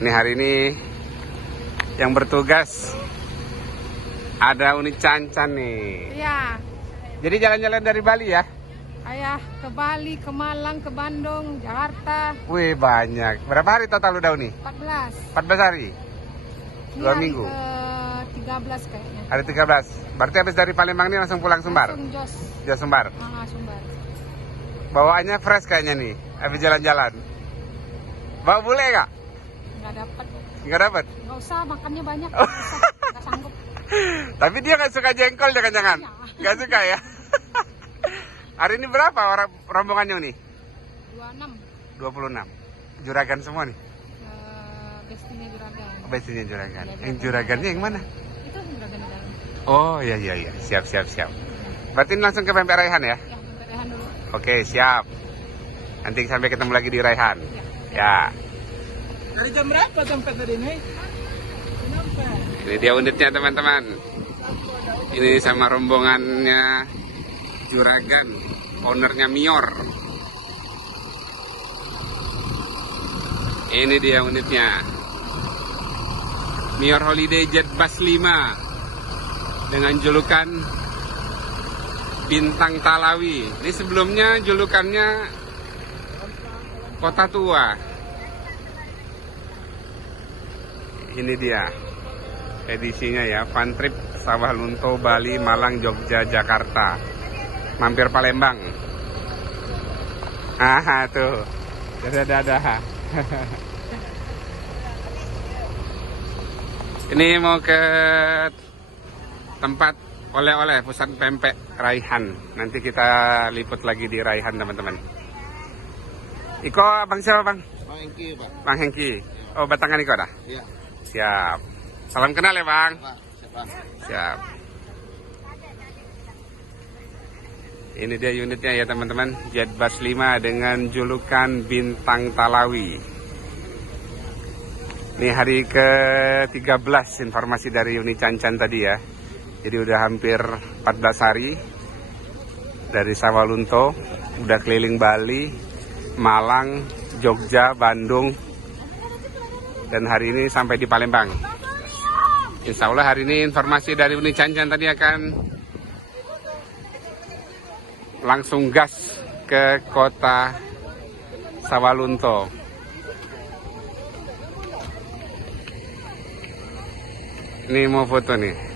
Ini hari ini yang bertugas ada Uni Cancan nih. Iya, Jadi jalan-jalan dari Bali ya? ayah ke Bali, ke Malang, ke Bandung, Jakarta. Wih banyak. Berapa hari total udah Uni? 14. 14 hari? Ini 2 hari minggu? ke 13 kayaknya. Hari 13. Berarti habis dari Palembang ini langsung pulang Sumbar? Langsung Jos. Ya Sumbar. Sumbar. Bawaannya fresh kayaknya nih, habis jalan-jalan. Bawa bule nggak? Nggak dapat. Nggak dapat? Nggak usah, makannya banyak. Nggak usah, nggak sanggup. Tapi dia nggak suka jengkol jangan-jangan? Iya. Nggak suka ya? Hari ini berapa orang rombongannya nih? 26. 26. Juragan semua nih? Bestinya Juragan. Bestinya Juragan. Iya, Yang juragannya yang mana? Itu Juragan di dalam. Oh iya. Siap. Berarti ini langsung ke Pempek Raihan ya? Ya, sampai Rehan dulu. Oke siap. Nanti sampai ketemu lagi di Raihan. Ya. Dari jam berapa sampai tadi nih? Kenapa? Ini dia unitnya teman-teman. Ini sama rombongannya Juragan, ownernya Mior. Ini dia unitnya. Mior Holiday Jet Bus 5 dengan julukan Bintang Talawi. Ini sebelumnya julukannya Kota Tua. Ini dia edisinya ya, Fun Trip Sawah Lunto, Bali, Malang, Jogja, Jakarta. Mampir Palembang. Tuh. Dadah. Ini mau ke tempat oleh-oleh pusat Pempek Raihan. Nanti kita liput lagi di Raihan teman-teman. Iko abang siapa bang? Bang Hengki, Pak. Bang Hengki. Oh Batangan Iko dah? Iya. Siap. Salam kenal ya bang. Pak, siapa? Siap. Ini dia unitnya ya teman-teman. Jet Bus 5 dengan julukan Bintang Talawi. Ini hari ke-13 informasi dari Uni Cancan tadi ya. Jadi udah hampir 14 hari dari Sawalunto, udah keliling Bali, Malang, Jogja, Bandung, dan hari ini sampai di Palembang. Insya Allah hari ini informasi dari Uni Cancan tadi akan langsung gas ke kota Sawalunto. Ini mau foto nih.